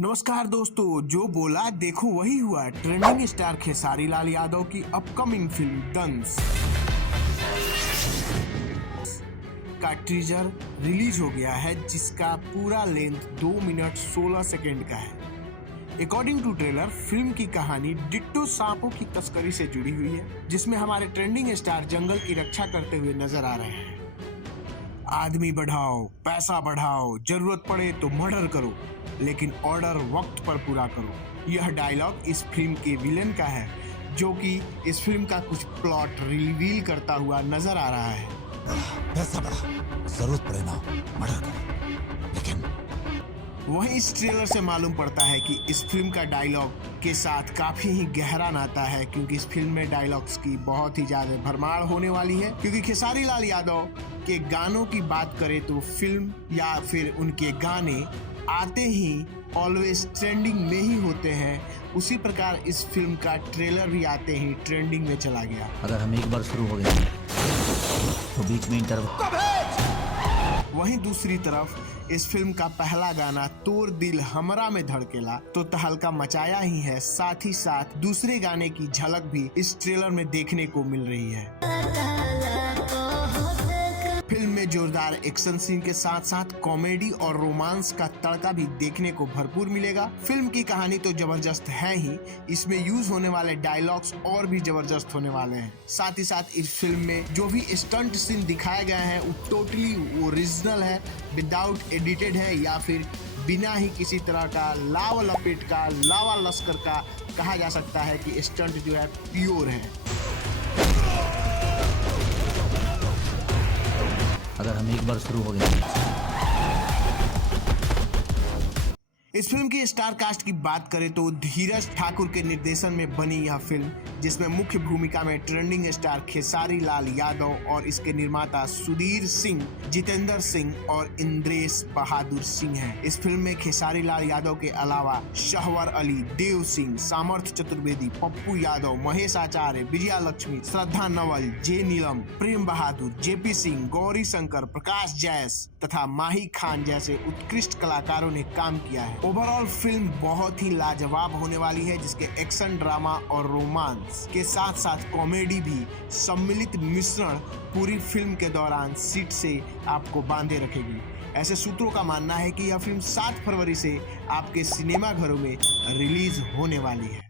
नमस्कार दोस्तों, जो बोला देखो वही हुआ। ट्रेंडिंग स्टार खेसारी लाल यादव की अपकमिंग फिल्म दंस का टीजर रिलीज हो गया है, जिसका पूरा लेंथ 2 मिनट 16 सेकेंड का है। अकॉर्डिंग टू ट्रेलर, फिल्म की कहानी डिट्टो सांपों की तस्करी से जुड़ी हुई है, जिसमें हमारे ट्रेंडिंग स्टार जंगल की रक्षा करते हुए नजर आ रहे हैं। आदमी बढ़ाओ, पैसा बढ़ाओ, जरूरत पड़े तो मर्डर करो, लेकिन ऑर्डर वक्त पर पूरा करो। यह डायलॉग इस फिल्म के विलेन का है, जो कि इस फिल्म का कुछ प्लॉट रिवील करता हुआ नजर आ रहा है। पैसा बढ़ा, जरूरत पड़े ना मर्डर करो, लेकिन वहीं इस ट्रेलर से मालूम पड़ता है कि इस फिल्म का डायलॉग के साथ काफी ही गहरा नाता है, क्योंकि इस फिल्म में डायलॉग्स की बहुत ही ज्यादा भरमार होने वाली है। क्योंकि खेसारी लाल यादव के गानों की बात करें तो फिल्म या फिर उनके गाने आते ही ऑलवेज ट्रेंडिंग में ही होते हैं। उसी प्रकार इस फिल्म का ट्रेलर भी आते ही ट्रेंडिंग में चला गया। अगर हम एक बार शुरू हो गए तो बीच में इंटरवल। वहीं दूसरी तरफ इस फिल्म का पहला गाना तोर दिल हमरा में धड़केला तो तहलका मचाया ही है। साथ ही साथ दूसरे गाने की झलक भी इस ट्रेलर में देखने को मिल रही है। फिल्म में जोरदार एक्शन सीन के साथ साथ कॉमेडी और रोमांस का तड़का भी देखने को भरपूर मिलेगा। फिल्म की कहानी तो जबरदस्त है ही, इसमें यूज होने वाले डायलॉग्स और भी जबरदस्त होने वाले हैं। साथ ही साथ इस फिल्म में जो भी स्टंट सीन दिखाए गए हैं वो टोटली ओरिजिनल है, विदाउट एडिटेड है, या फिर बिना ही किसी तरह का लावा लपेट का, लावा लश्कर का कहा जा सकता है कि स्टंट जो है प्योर है। अगर हम एक बार शुरू हो गए। इस फिल्म की स्टार कास्ट की बात करें तो धीरज ठाकुर के निर्देशन में बनी यह फिल्म, जिसमें मुख्य भूमिका में ट्रेंडिंग स्टार खेसारी लाल यादव और इसके निर्माता सुधीर सिंह, जितेंद्र सिंह और इंद्रेश बहादुर सिंह हैं। इस फिल्म में खेसारी लाल यादव के अलावा शहवर अली, देव सिंह, सामर्थ चतुर्वेदी, पप्पू यादव, महेश आचार्य, विजया लक्ष्मी, श्रद्धा नवल, जे नीलम, प्रेम बहादुर, जेपी सिंह, गौरी शंकर, प्रकाश जैस तथा माही खान जैसे उत्कृष्ट कलाकारों ने काम किया है। ओवरऑल फिल्म बहुत ही लाजवाब होने वाली है, जिसके एक्शन, ड्रामा और रोमांस के साथ साथ कॉमेडी भी सम्मिलित मिश्रण पूरी फिल्म के दौरान सीट से आपको बांधे रखेगी। ऐसे सूत्रों का मानना है कि यह फिल्म 7 फरवरी से आपके सिनेमा घरों में रिलीज होने वाली है।